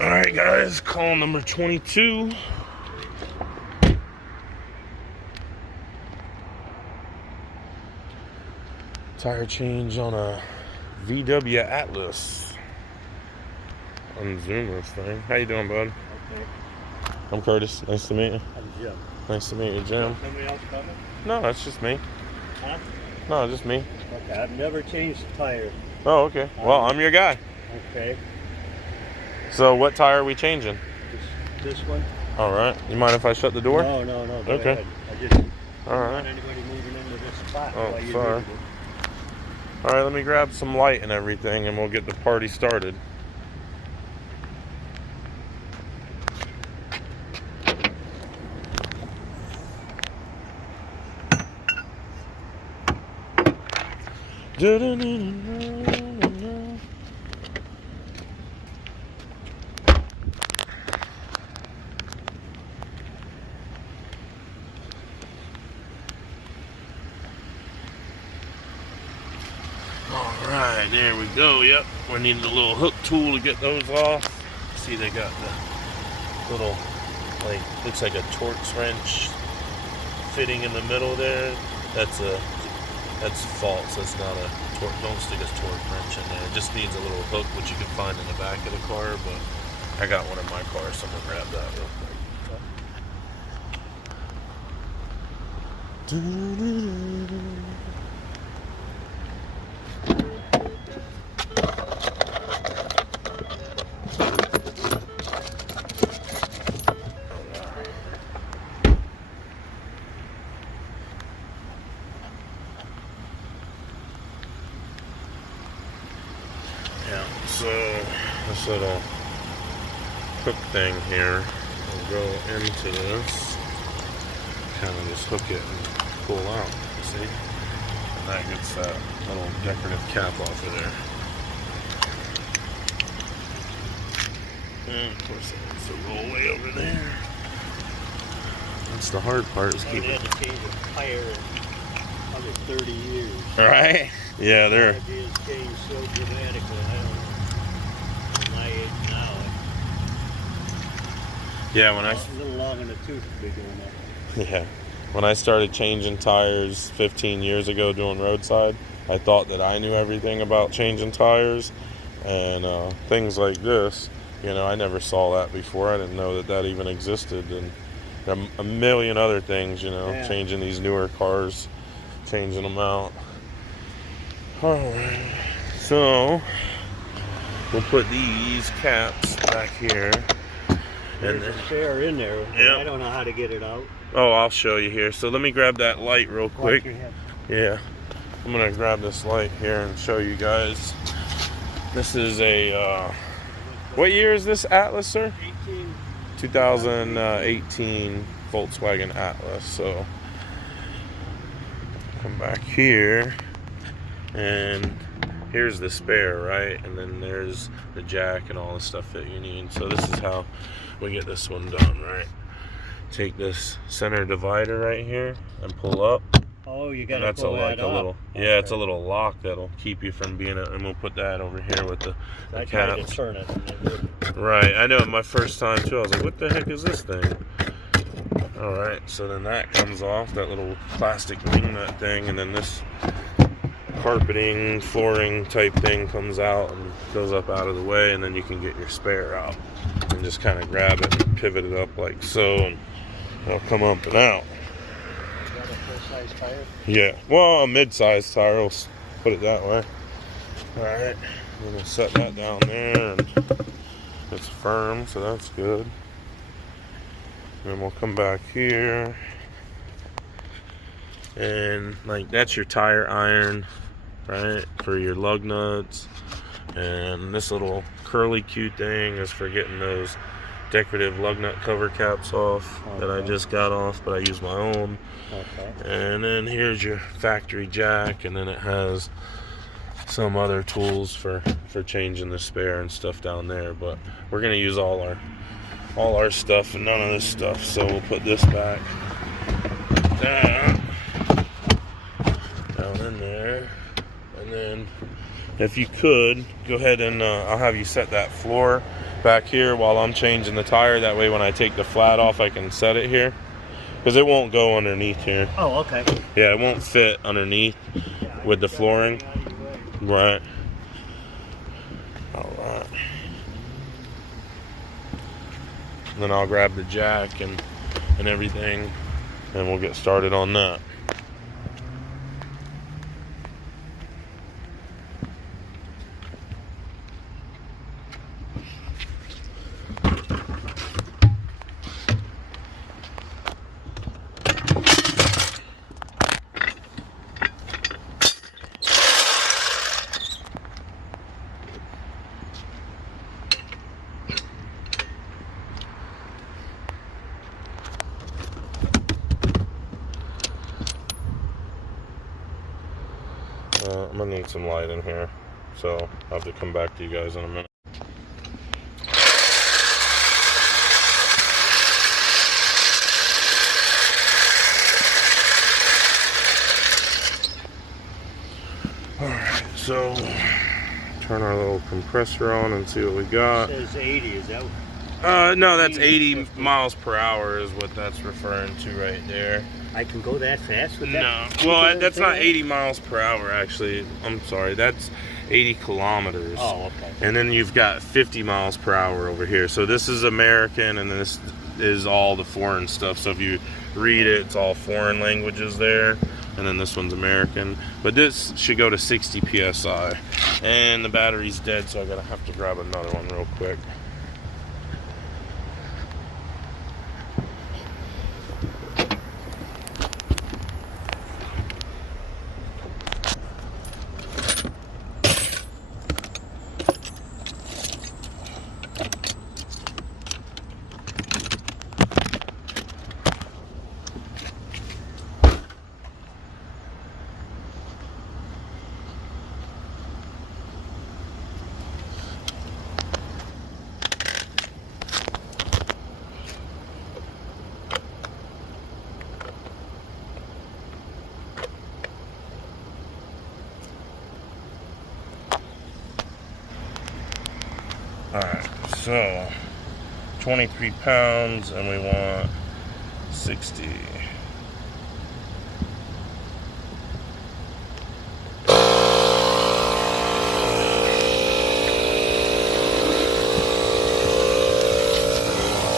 Alright guys, call number 22. Tire change on a VW Atlas. Unzoom this thing. How you doing, bud? Okay. I'm Curtis. Nice to meet you. I'm Jim. Nice to meet you, Jim. Somebody else coming? No, that's just me. Huh? No, just me. Okay, I've never changed the tire. Oh, okay. Well, I'm your guy. Okay. So what tire are we changing? This one? Alright. You mind if I shut the door? No. Go Okay. ahead. I just don't Alright. want anybody moving into this spot. Oh, while you sorry. do it. Alright, let me grab some light and everything and we'll get the party started. Alright, there we go. Yep, we needed a little hook tool to get those off. See, they got the little, like, looks like a Torx wrench fitting in the middle there. That's false. That's not a torque. Don't stick a torque wrench in there. It just needs a little hook, which you can find in the back of the car. But I got one in my car, so I'm gonna grab that real quick. Yeah, so this little hook thing here will go into this, kind of just hook it and pull out, you see? And that gets that little decorative cap off of there. And of course it has to roll way over there. That's the hard part, is I keeping had to change a tire in probably 30 years. Right? Yeah, they're... The ideas changed so dramatically. I don't know. At my age now, Yeah, when I... a little long in the tooth to be doing that. Yeah. When I started changing tires 15 years ago doing roadside, I thought that I knew everything about changing tires and things like this. You know, I never saw that before. I didn't know that that even existed. And a million other things, you know, Yeah. changing these newer cars, changing them out. Alright, so we'll put these caps back here. There's a spare in there. Yep. I don't know how to get it out. Oh, I'll show you here. So let me grab that light real quick. Yeah, I'm gonna grab this light here and show you guys. This is a, what year is this Atlas, sir? 2018 Volkswagen Atlas. So come back here, and here's the spare, right? And then there's the jack and all the stuff that you need. So this is how we get this one done, right? Take this center divider right here and pull up. Oh, you gotta That's pull like that a up. little, yeah, it's a little lock that'll keep you from being and we'll put that over here with the I tried to caps. turn it and it wouldn't. Right, I know my first time too, I was like, what the heck is this thing? Alright, so then that comes off, that little plastic wing nut thing, and then this carpeting, flooring type thing comes out and goes up out of the way, and then you can get your spare out and just kind of grab it and pivot it up like so, and it'll come up and out. You got a full-size tire? Yeah, well, a mid-sized tire, let's put it that way. Alright, I'm gonna set that down there, and it's firm, so that's good. And then we'll come back here, and like that's your tire iron, right, for your lug nuts. And this little curly Q thing is for getting those decorative lug nut cover caps off that I just got off, but I use my own. Okay. And then here's your factory jack, and then it has some other tools for changing the spare and stuff down there. But we're gonna use all our stuff and none of this stuff, so we'll put this back down in there. And then if you could go ahead and I'll have you set that floor back here while I'm changing the tire. That way when I take the flat off, I can set it here. Because it won't go underneath here. Oh, okay. Yeah, it won't fit underneath with the flooring. Right. Alright. Then I'll grab the jack and everything, and we'll get started on that. I'm gonna need some light in here, so I'll have to come back to you guys in a minute. Alright, so turn our little compressor on and see what we got. It says 80, is that? No, that's 80 miles per hour is what that's referring to right there. I can go that fast with that? No, well, that's not 80 miles per hour, actually. I'm sorry, that's 80 kilometers. Oh, okay. And then you've got 50 miles per hour over here. So this is American, and this is all the foreign stuff. So if you read it, it's all foreign languages there. And then this one's American. But this should go to 60 PSI. And the battery's dead, so I'm going to have to grab another one real quick. Alright, so 23 pounds, and we want 60.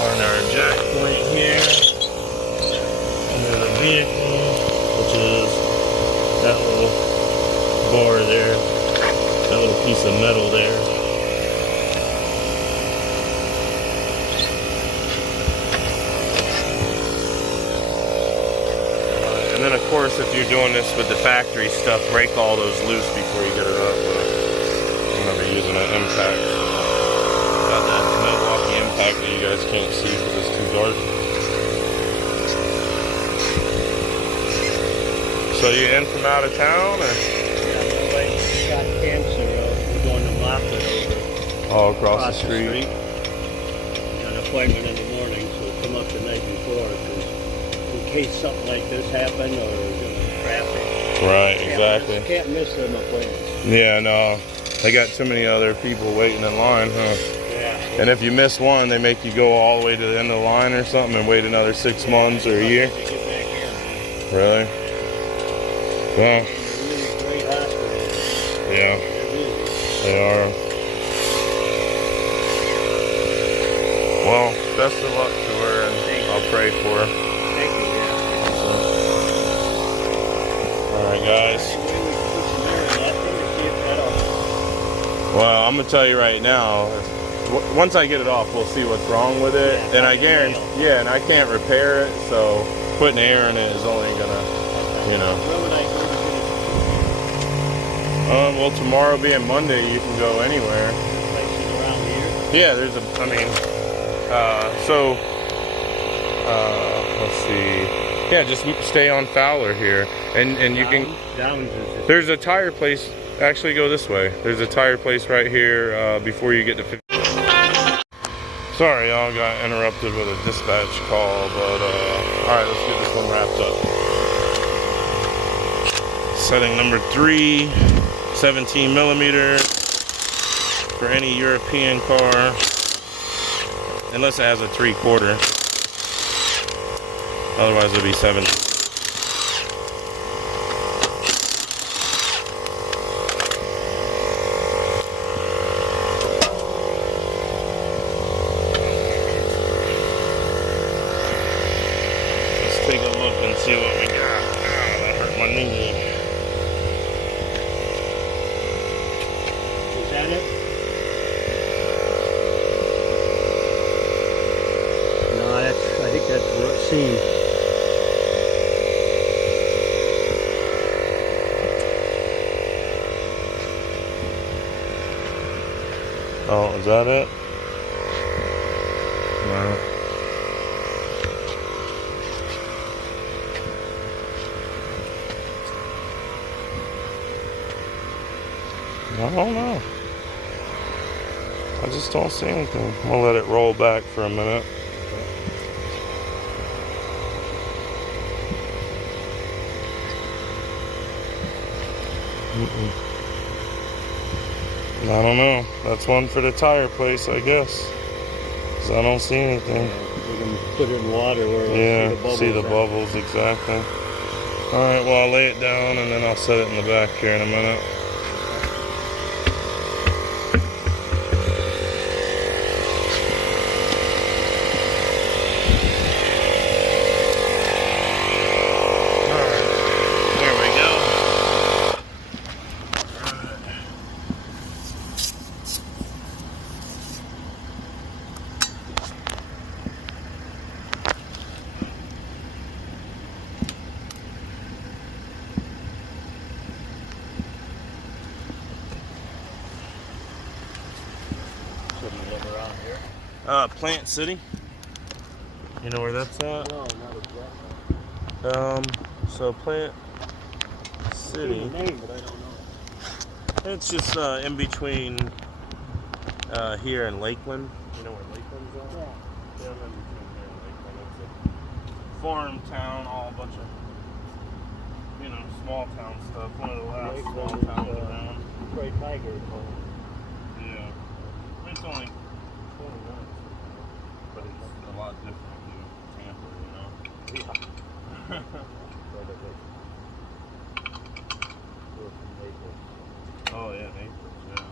On our jack point here, under the vehicle, which is that little bar there, that little piece of metal there. And then of course, if you're doing this with the factory stuff, break all those loose before you get it up. I'm gonna be using an impact. Got that Milwaukee impact that you guys can't see because it's too dark. So you in from out of town, or? Yeah, my wife got cancer. We're going to Moffett over. All across the street. Got an appointment in the morning, so we'll come up the night before, because in case something like this happened or traffic. Right, exactly. Can't miss them appointments. Yeah, no. They got too many other people waiting in line, huh? Yeah. And if you miss one, they make you go all the way to the end of the line or something and wait another 6 months or a year. To get back in. Really? Well, Really great hospital. yeah, They're busy. they are. Well, best of luck to her, and I'll pray for her. Thank you. Yeah. All right, guys. Maybe we can put some air in that thing to see if that'll. Well, I'm gonna tell you right now. Once I get it off, we'll see what's wrong with it, and I guarantee, yeah, and I can't repair it, so putting air in it is only gonna, you know. Where would I go to Well, tomorrow being Monday, you can go anywhere. get places around here? Yeah, there's a, I mean, let's see. Yeah, just stay on Fowler here, and you can. Downs is There's a tire place. Actually, go this way. There's a tire place right here before you get to 50. Sorry, y'all got interrupted with a dispatch call, but all right, let's get this one wrapped up. Setting number 3, 17 millimeter for any European car. Unless it has a 3/4. Otherwise it'll be 7. Let's take a look and see what we got. Ah, that hurt my knee. Is that it? No, I think that's seam. Oh, is that it? No. I don't know. I just don't see anything. I'm gonna let it roll back for a minute. I don't know. That's one for the tire place, I guess. 'Cause I don't see anything. We can put it in water where Yeah, we'll see the bubbles, exactly. Alright, well, I'll lay it down and then I'll set it in the back here in a minute. Plant City. You know where that's at? No, not exactly. So Plant City. The name, but I don't know. It's just in between here and Lakeland. You know where Lakeland's at? Yeah. Yeah, I'm in between here and Lakeland. It's a farm town, all a bunch of, small town stuff. One of the last small towns around. Detroit Tigers. Yeah. It's only 20 minutes. But it's a lot different than Tampa, Yeah. Oh yeah, Naples, yeah.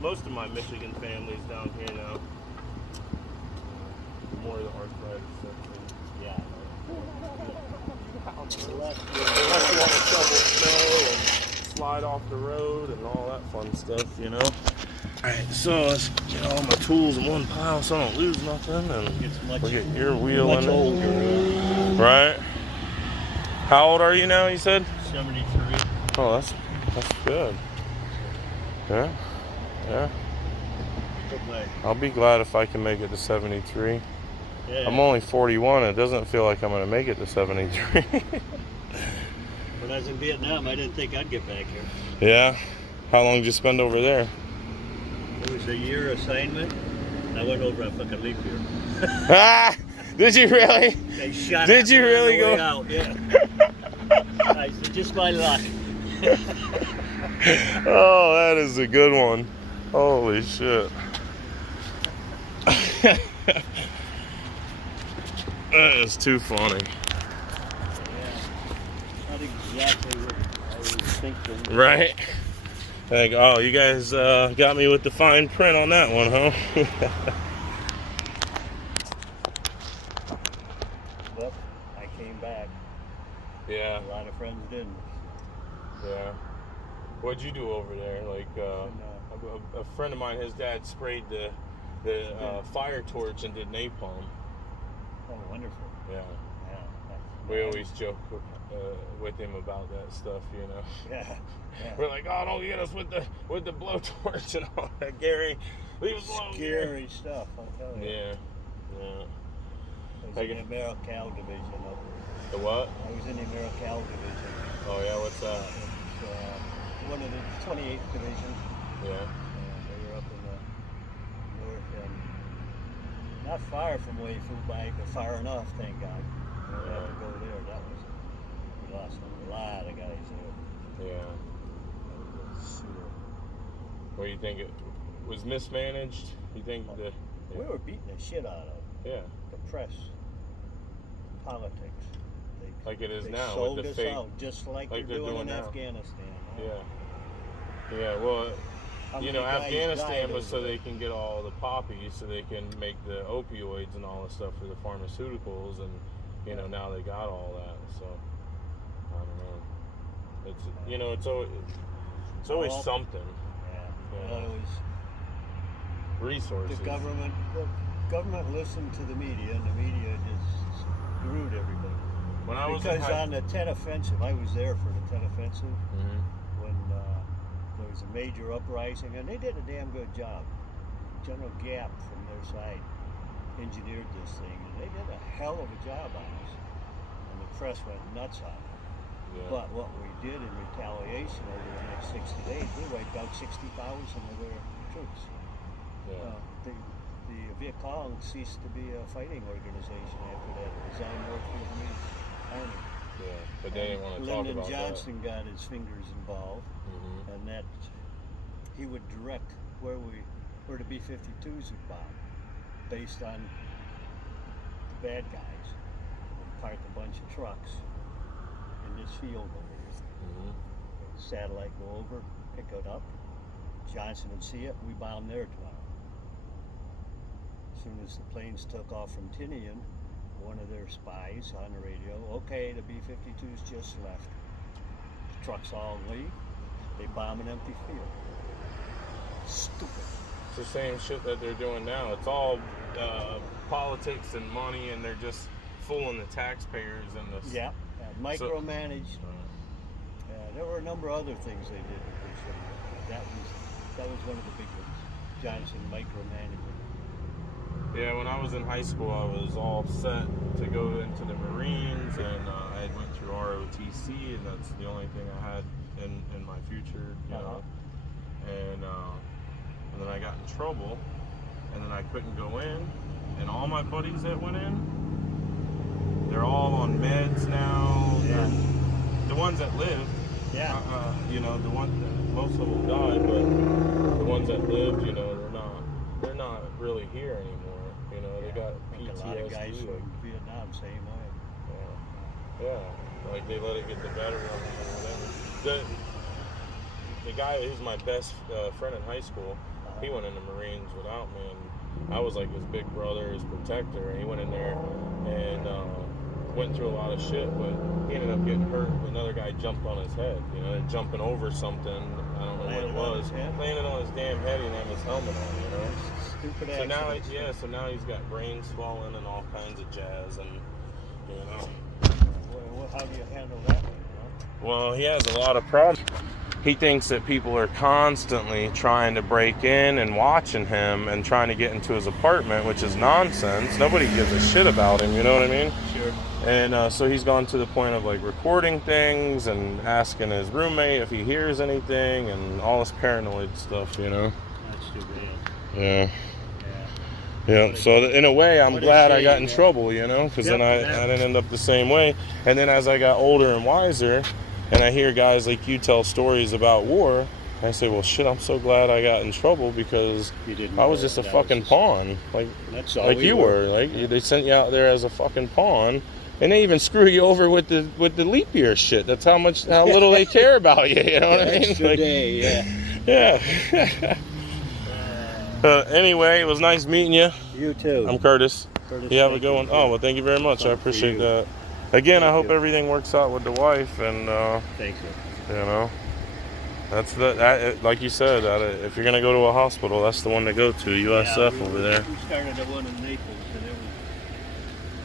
Most of my Michigan family's down here now. More of the arthritis stuff. Yeah. Unless you want to shovel snow and slide off the road and all that fun stuff, Alright, so let's get all my tools in one pile so I don't lose nothing, and we'll get your wheel in it. Right? How old are you now, you said? 73. Oh, that's good. Yeah. Yeah. I'll be glad if I can make it to 73. Yeah. I'm only 41. It doesn't feel like I'm going to make it to 73. When I was in Vietnam, I didn't think I'd get back here. Yeah? How long did you spend over there? It was a year assignment. I went over a fucking leap year. Ah! Did you really? They shot Did you really go out? Yeah. I said, just my luck. Oh, that is a good one. Holy shit. That is too funny. Yeah. Not exactly what I was thinking. Right? Like, oh, you guys got me with the fine print on that one, huh? But I came back. Yeah. A lot of friends didn't. Yeah. What'd you do over there? Like, a friend of mine, his dad sprayed the fire torch and did napalm. Oh, wonderful. Yeah. We always joke with him about that stuff, you know. Yeah. We're like, oh, don't get us with the blowtorch and all that, Gary. Leave us alone. Scary stuff, I'll tell you. Yeah. I was in the AmeriCal division up there. The what? I was in the AmeriCal division. Oh yeah, what's that? It's one of the 28th division. Yeah. They were up in the north end. Not far from Wei Fu Bai, but far enough, thank God. We had to go there. We lost a lot of guys there. Yeah. What do you think? It was mismanaged? You think We were beating the shit out of the press, politics. Like it is they now sold with the us fake, out, just like they're doing in now. Afghanistan. Yeah. Well, How you many know, guys Afghanistan died was so over they can get all the poppies, so they can make the opioids and all the stuff for the pharmaceuticals, and you know now they got all that. So I don't know. It's it's always something. Yeah. Well, it was resources. the government listened to the media, and the media just screwed everybody. When I was because on the Tet Offensive, I was there for the Tet Offensive when there was a major uprising, and they did a damn good job. General Gap from their side engineered this thing, and they did a hell of a job on us. And the press went nuts on it. Yeah. But what we did in retaliation over the next 60 days, we wiped out 60,000 of their troops. Yeah. The Viet Cong ceased to be a fighting organization after that. It was on North Vietnamese Army. Yeah, but they didn't want to talk Lyndon about Johnson got his fingers involved, that. and that he would direct where the B-52s would bomb, based on the bad guys. We'd park a bunch of trucks in this field over here. Satellite go over, pick it up. Johnson would see it. We bomb there tomorrow. As soon as the planes took off from Tinian, one of their spies on the radio, okay, the B-52s just left. The trucks all leave. They bomb an empty field. Stupid. It's the same shit that they're doing now. It's all politics and money, and they're just fooling the taxpayers and the Micromanaged. There were a number of other things they did that they shouldn't have. That was one of the big ones. Johnson micromanaging. Yeah, when I was in high school, I was all set to go into the Marines, and I went through ROTC, and that's the only thing I had in my future, you know. And then I got in trouble, and then I couldn't go in, and all my buddies that went in, they're all on meds now. Yeah. The ones that lived, you know, most of them died, but the ones that lived, you know, they're not really here anymore. You know, they got PTSD. A lot of guys from Vietnam, same way. Yeah, like they let it get the better of them or whatever. The guy who's my best friend in high school, he went in the Marines without me, and I was like his big brother, his protector, and he went in there and went through a lot of shit, but he ended up getting hurt. Another guy jumped on his head, you know, jumping over something, I don't know what it was, landed on his damn head, he didn't have his helmet on, you know. Stupid So now he's got brain swelling and all kinds of jazz, and you know. Well, how do you handle that one, you know? Well, he has a lot of problems. He thinks that people are constantly trying to break in and watching him and trying to get into his apartment, which is nonsense. Nobody gives a shit about him, you know what I mean? Sure. And so he's gone to the point of like recording things and asking his roommate if he hears anything and all this paranoid stuff, you know? That's too bad. Yeah. Yeah, so in a way, I'm glad I got in trouble, you know, because then I didn't end up the same way. And then as I got older and wiser, and I hear guys like you tell stories about war, I say, well, shit, I'm so glad I got in trouble because I was just a fucking pawn, like you were. Like they sent you out there as a fucking pawn, and they even screw you over with the leap year shit. That's how little they care about you. You know what I mean? Extra day, yeah. Anyway, it was nice meeting you. You too. I'm Curtis. You have a good one. Oh, well, thank you very much. I appreciate that. Again, I hope everything works out with the wife, and thank you. You know, that's like you said, if you're gonna go to a hospital, that's the one to go to. USF over there. We started at one in Naples, and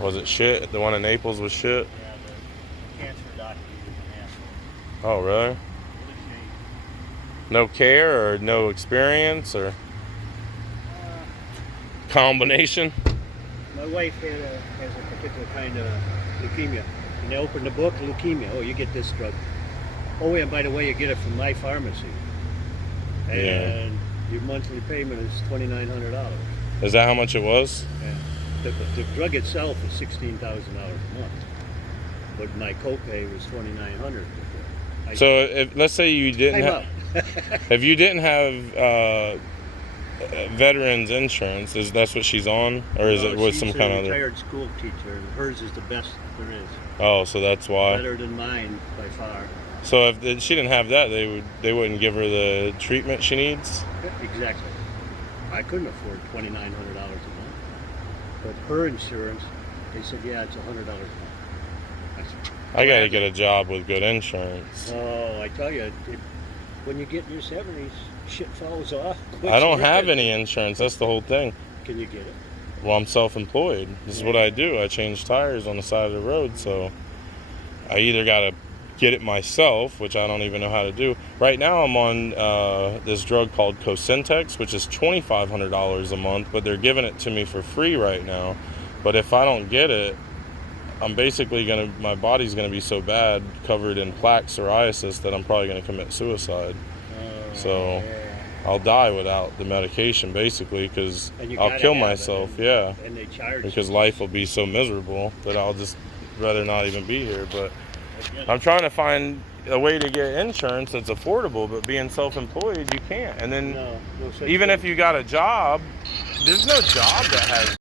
Was it shit? The one in Naples was shit? Yeah, the cancer doctor was an asshole. Oh, really? What a shame. No care or no experience or combination? My wife has a particular kind of leukemia. And they opened the book, leukemia. Oh, you get this drug. Oh, and by the way, you get it from my pharmacy. And Yeah. your monthly payment is $2,900. Is that how much it was? Yeah. The drug itself is $16,000 a month. But my copay was $2,900. So if let's say you didn't Time have, if you didn't have veterans insurance, that's what she's on, or is it with some kind of She's a other? retired school teacher, and hers is the best there is. Oh, so that's why. Better than mine by far. So if she didn't have that, they wouldn't give her the treatment she needs. Exactly. I couldn't afford $2,900 a month. But her insurance, they said, yeah, it's $100 a month. I said, I got to get a job with good insurance. oh, I tell you, when you get in your 70s, shit falls off. I don't have any insurance. That's the whole thing. Can you get it? Well, I'm self-employed. This is what I do. I change tires on the side of the road. So I either got to get it myself, which I don't even know how to do. Right now I'm on this drug called Cosentex, which is $2,500 a month, but they're giving it to me for free right now. But if I don't get it, I'm basically my body's gonna be so bad, covered in plaque psoriasis, that I'm probably gonna commit suicide. So I'll die without the medication, basically, because And you I'll gotta kill have it, myself. and- Yeah, And they charge because you. life will be so miserable that I'll just rather not even be here. But Again, I'm trying to find a way to get insurance that's affordable, but being self-employed, you can't. And then no such even thing. if you got a job, there's no job that has